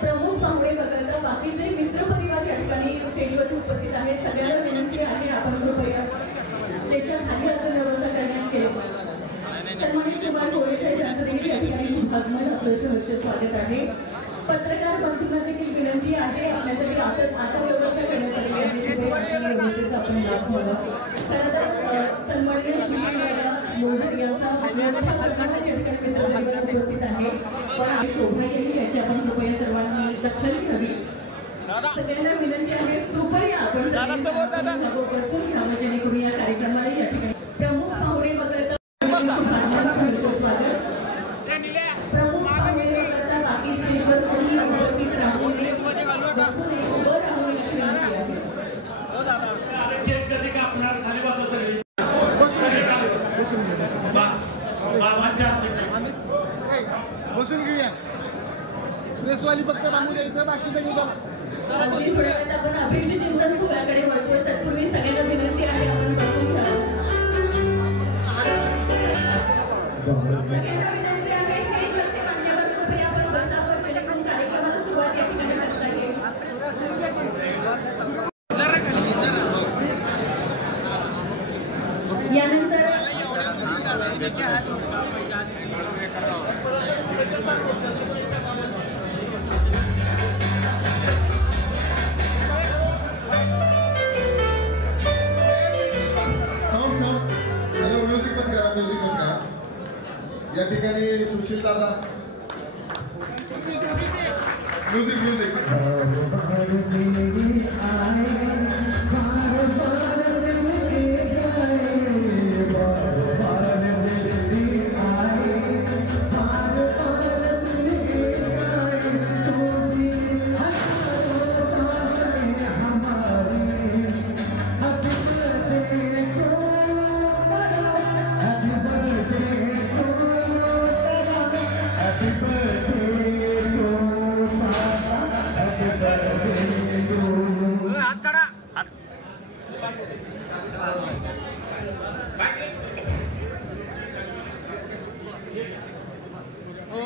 प्रमुख पाहुणे वगळता बाकीचे मित्र परिवार या ठिकाणी स्टेजवर उपस्थित आहेत. सगळ्यांना विनंती आहे आपण कृपया स्टेजच्या खाली असं व्यवस्था करण्यात केली. सन्मानित कुमार गोळे साहेब यांचं देखील या ठिकाणी शुभागमन आपलं सहर्ष स्वागत आहे. पत्रकार बंधूंना देखील विनंती आहे आपल्यासाठी असा व्यवस्था करण्यात आली आहे व्यवस्थेचा आपण लाभ घ्यावा. खरं तर सन्माननीय सुशील मोहन यांचा या ठिकाणी मित्र परिवार उपस्थित आहे पण शोभा येईल याची आपण कृपया सर्वांनी दखल घ्यावी. सगळ्यांना विनंती आहे कृपया आपण बसून घ्यावं जेणेकरून या कार्यक्रमाला या ठिकाणी प्रमुख पाहुणे वगळता स्वागत. प्रमुख पाहुणे वगळता बाकी स्टेजवर कोणी उपस्थित राहू नये बसून उभं राहू याची विनंती आहे. बाबांच्या बसून घेऊया प्रेसवाली फक्त थांबू द्या इथं बाकी सगळी आपण अभिजित चिंतन सोहळ्याकडे वळतोय तत्पूर्वी सगळ्यांना विनंती आहे आपण बसून घ्यावं सगळ्यांना विनंती आहे स्टेजवरचे मान्यवर कृपया आपण बसावं जेणेकरून कार्यक्रमाला सुरुवात या ठिकाणी करता येईल यानंतर या ठिकाणी सुशील दादा म्युझिक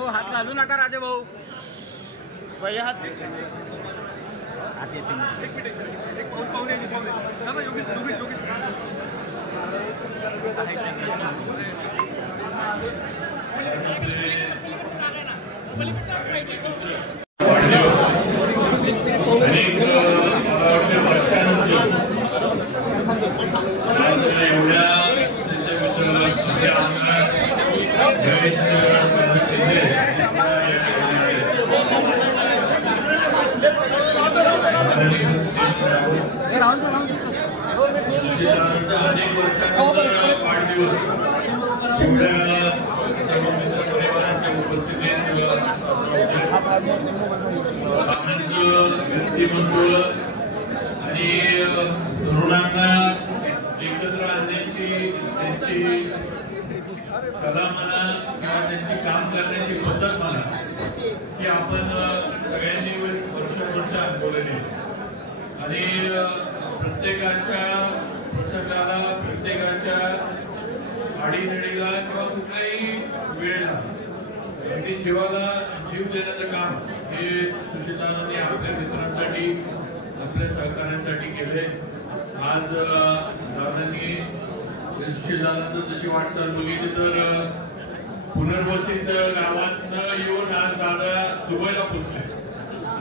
हात घालू नका राजे भाऊ भैया हात येते एक पाऊस पाहुणे योगेश अनेक वर्षानंतर वाढदिवस सर्व मित्र परिवारांच्या उपस्थितीत व्यक्तिमत्व आणि तरुणांना एकत्र आणण्याची त्यांची कला म्हणा किंवा त्यांची काम करण्याची पद्धत म्हणा ही आपण सगळ्यांनी वर्ष अनुभवलेली आणि प्रत्येकाच्या प्रसंगाला प्रत्येकाच्या आडीनडीला किंवा कुठल्याही वेळेला अगदी जीवाला जीव देण्याचं काम हे सुशीलदादांनी आपल्या मित्रांसाठी आपल्या सहकार्यांसाठी केले आज दादांनी सुशीलदादांचं जशी वाटचाल बघितली तर पुनर्वसित गावात न येऊन आज दादा दुबईला पोहोचले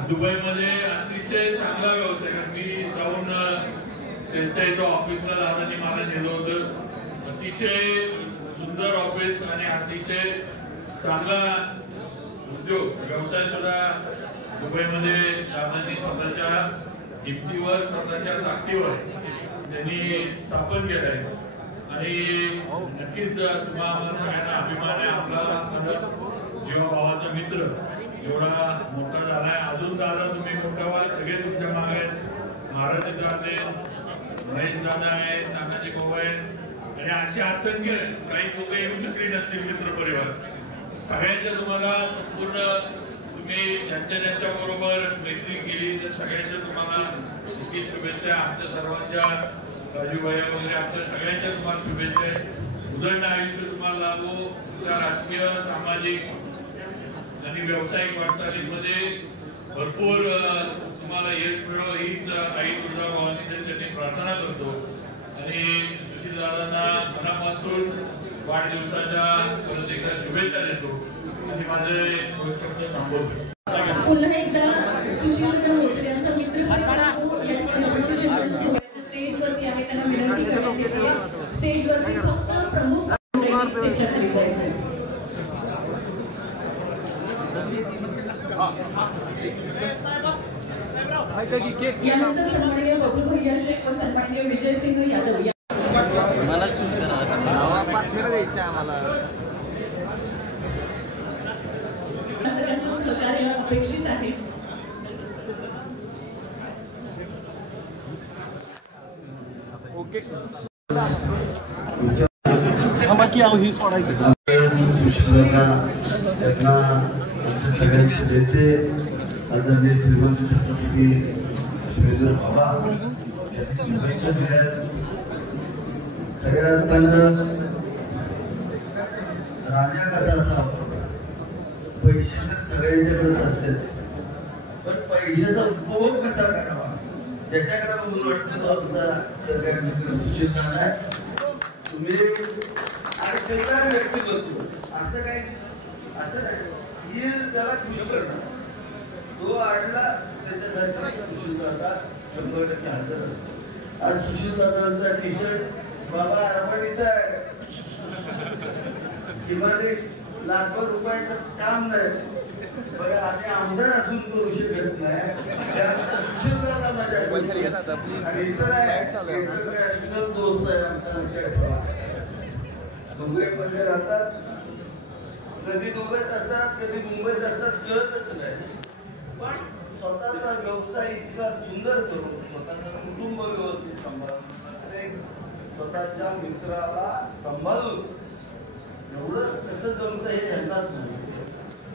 दुबईमध्ये अतिशय चांगला व्यवसाय कारण मी जाऊन त्यांच्या इथं ऑफिसला दादांनी मला नेलं होतं अतिशय सुंदर ऑफिस आणि अतिशय चांगला उद्योग व्यवसाय सुद्धा दुबईमध्ये दादांनी स्वतःच्या हिमतीवर स्वतःच्या ताकदीवर त्यांनी स्थापन केलं आहे आणि नक्कीच तुम्हाला सगळ्यांना अभिमान आहे आपला जीवाभावाचा मित्र एवढा मोठा झालाय अजून दादा तुम्ही मोठा व्हा सगळे तुमच्या मागे आहेत महाराज दादा महेश दादा आहेत तानाजी भाऊ आहेत आणि असे असंख्य काही लोक येऊ शकले नसतील मित्र परिवार सगळ्यांच्या तुम्हाला संपूर्ण तुम्ही ज्यांच्या बरोबर मैत्री केली तर सगळ्यांच्या तुम्हाला देखील शुभेच्छा आमच्या सर्वांच्या राजू भैया वगैरे आमच्या सगळ्यांच्या तुम्हाला शुभेच्छा आहेत उदंड आयुष्य तुम्हाला लाभो तुमच्या राजकीय सामाजिक आणि व्यावसायिक वाटचालीमध्ये भरपूर तुम्हाला यश मिळो हीच आई तुळजाभवानी त्यांच्यासाठी प्रार्थना करतो आणि सुशील दादांना मनापासून वाढदिवसाच्या परत एकदा शुभेच्छा देतो आणि माझे दोन शब्द थांबवतो पुन्हा एकदा सुशील मोत्रे यांचा मित्र स्टेजवरती आहे त्यांना विनंती करते स्टेजवरती फक्त प्रमुख यानंतर सन्माननीय बबलू भैया शेख व सन्माननीय विजय सिंह यादव मला पाठवलं द्यायचं आम्हाला सगळ्यांचं सहकार्य अपेक्षित आहे ओके बाकी ही सोडायचं सुशीलदादा त्यांना आमच्या सगळ्यांचे नेते आदरणीय श्रीमंत छत्रपती शिवेंद्र बाबा यांनी शुभेच्छा दिल्या. खऱ्या अर्थानं राजा कसा असावा, पैसे तर सगळ्यांच्याकडेच असते, पण पैशाचा उपभोग कसा करावा ज्याच्याकडे बघून वाटतं तो आमचा सरकारी मित्र सुशीलदादा आहे. तुम्ही आणि त्याचा व्यक्तिमत्व असं काय असं नाही की त्याला खुश करणं, तो आडला त्याच्यासाठी सुशीलदादा 100% हजर असतो. आज सुशीलदादांचा टी शर्ट बाबा अरमानीचा आहे, किमान लाखो रुपयाचं काम नाही. बघा आम्ही आमदार असून करू शकत नाही, सुशीलदादा माझ्या आणि इतर इंटरनॅशनल दोस्त आहे आमचा. लक्षात ठेवा, मुंबईमध्ये राहतात, कधी दुबईत असतात कधी मुंबईत असतात कळतच नाही, पण स्वतःचा व्यवसाय इतका सुंदर करून स्वतःचं कुटुंब व्यवस्थित सांभाळून स्वतःच्या मित्राला सांभाळून एवढं कसं जमतं हे यांनाच नाही.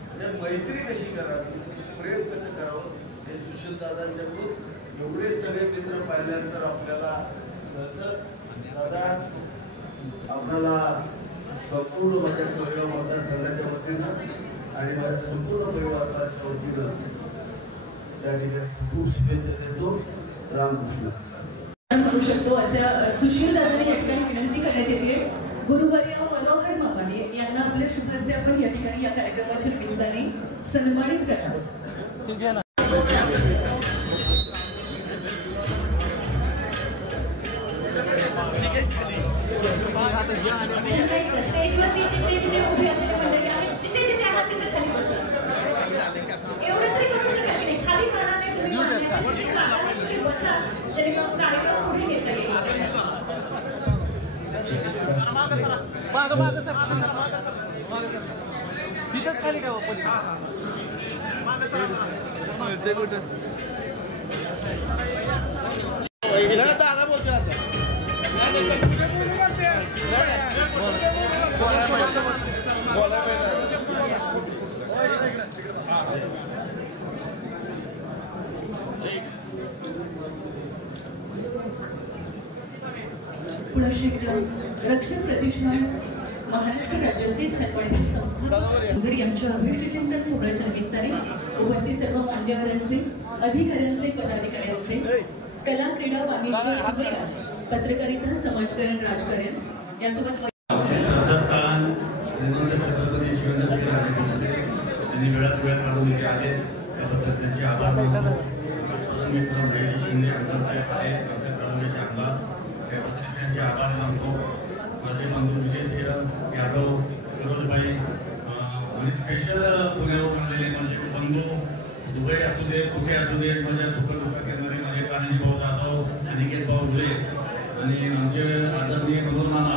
म्हणजे मैत्री कशी करावी, प्रेम कसं करावं हे सुशीलदादांच्याकडून एवढे सगळे मित्र पाहिल्यानंतर आपल्याला कळतं. दादा आपल्याला संपूर्ण माझ्या कोरेगाव मतदारसंघाच्या वतीनं आणि माझ्या संपूर्ण परिवाराच्या वतीनं त्या ठिकाणी खूप शुभेच्छा देतो. रामकृष्ण करू शकतो असं सुशीलदादांनी या ठिकाणी विनंती करण्यात येते. गुरुवर्य मनोहर मामाने यांना आपल्या शुभ हस्ते आपण या ठिकाणी या कार्यक्रमाच्या निमित्ताने सन्मानित करावं. स्टेजवरती जिथे जिथे उभी असलेली मंडळी आहेत, जिथे जिथे आहात तिथे खाली बसा. एवढं तरी करू शकाल की नाही, खाली जाणार नाही तुम्ही, बसा जेणेकरून कार्यक्रम पुढे घेता येईल. तिथंच खाली ठेवा दादा बोलतो पुनश्च रक्षण प्रतिष्ठान महाराष्ट्र राज्याचे सन्मानित संस्था यांच्या अभिष्टचिंतन सोहळ्याच्या निमित्ताने उपस्थित सर्व मान्यवरांचे, अधिकाऱ्यांचे, पदाधिकाऱ्यांचे, कला, क्रीडा, वाणिज्य, पत्रकारिता, समाजकारण, राजकारण यासोबत वेळात वेळ काढून इथे आले त्याबद्दल त्यांचे आभार मानतो. मित्र महेश शिंदे आमदार साहेब आहेत, आमचे कळमेश आमदार, त्याबद्दल त्यांचे आभार मानतो. माझे बंधू विजय सिंह यादव, फिरोजभाई आणि स्पेशल पुण्यावरून आलेले माझे बंधू दुबई असू दे, कुठे असू दे, माझ्या सुखदुःख केंद्राने माझे कान्हाजी भाऊ जाधव, अनिकेत भाऊ घुले आणि आमचे आदरणीय मनोहर मामा.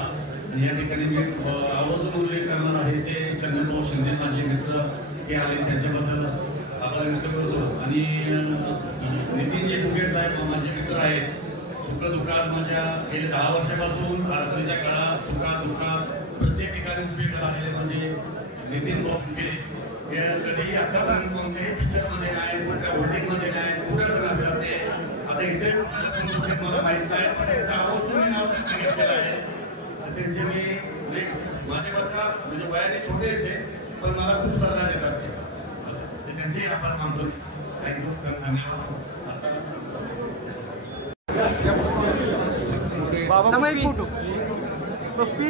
आणि या ठिकाणी मी आवर्जून उल्लेख करणार आहे ते चंदनभाऊ शिंदे माझे मित्र हे आले, त्यांच्याबद्दल आभार व्यक्त करतो. आणि नितीन जेठुके साहेब माझे मित्र आहेत. सुखदुःखात माझ्या गेल्या 10 वर्षापासून अडचणीच्या काळात सुखादुःखात प्रत्येक ठिकाणी उपयोग आलेले म्हणजे नितीन भाऊ फुके. हे कधीही आता कोणत्याही पिक्चरमध्ये नाही, कुठल्या होर्डिंगमध्ये नाही, कुठं नसतात ते. आता इथे मला माहीत नाही, पण त्यांचं आवर्जून मी नाव घेतलेलं आहे. त्यांचे मी माझ्यापेक्षा म्हणजे वयाने छोटे येते पण मला खूप सल्ला देतात ते त्यांचे आभार मानतो. थँक्यू, धन्यवाद. बाबा एक फोटो पप्पी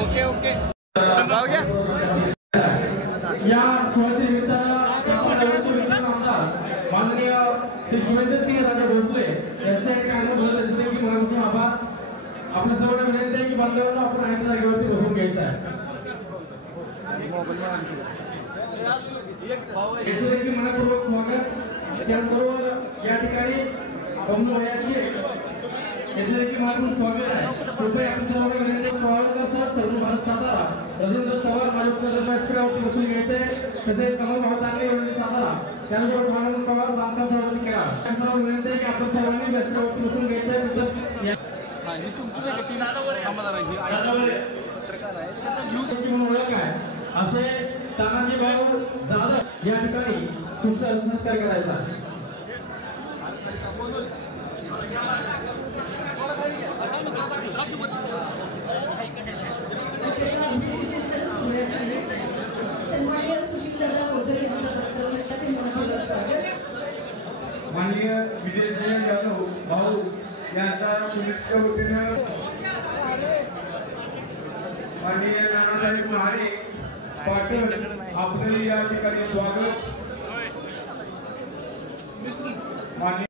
ओके ओके जाऊ घ्या. या स्वातंत्र्यनिमित्तानं माननीय श्री शिवेंद्र सिंह राजा भोसले यांच्यासाठी काय बोलत त्यांचे की मनापासून आभार. आपल्या सर्वांना विनंती आहे की बांधवांना आपण ऐकल्या जागेवरती बसून घ्यायचं आहे. देखील मनपूर्वक स्वागत. त्याचबरोबर या ठिकाणी बंधू वयाचे येथे देखील माझं स्वागत आहे. कृपया आपण सर्वांना विनंती आहे, स्वागत सर तरुण भारत सातारा रवींद्र चव्हाण माझ्या उपनगरावरती बसून घ्यायचे. तसेच कमल भाऊ तांगे सातारा त्यानंतर भानू पवार बांधकामावरती करा. सर्व विनंती आहे की आपण सर्वांनी व्यासपीठावरती बसून घ्यायचे. ओळख आहे असे तानाजी भाऊ जाधव या ठिकाणी सत्कार करायचा. माननीय विजयसिंह जाधव भाऊ यांचा सुनिश्चित वतीनं माननीय नानासाहेब महारे पाटील आपले या ठिकाणी स्वागत. माननीय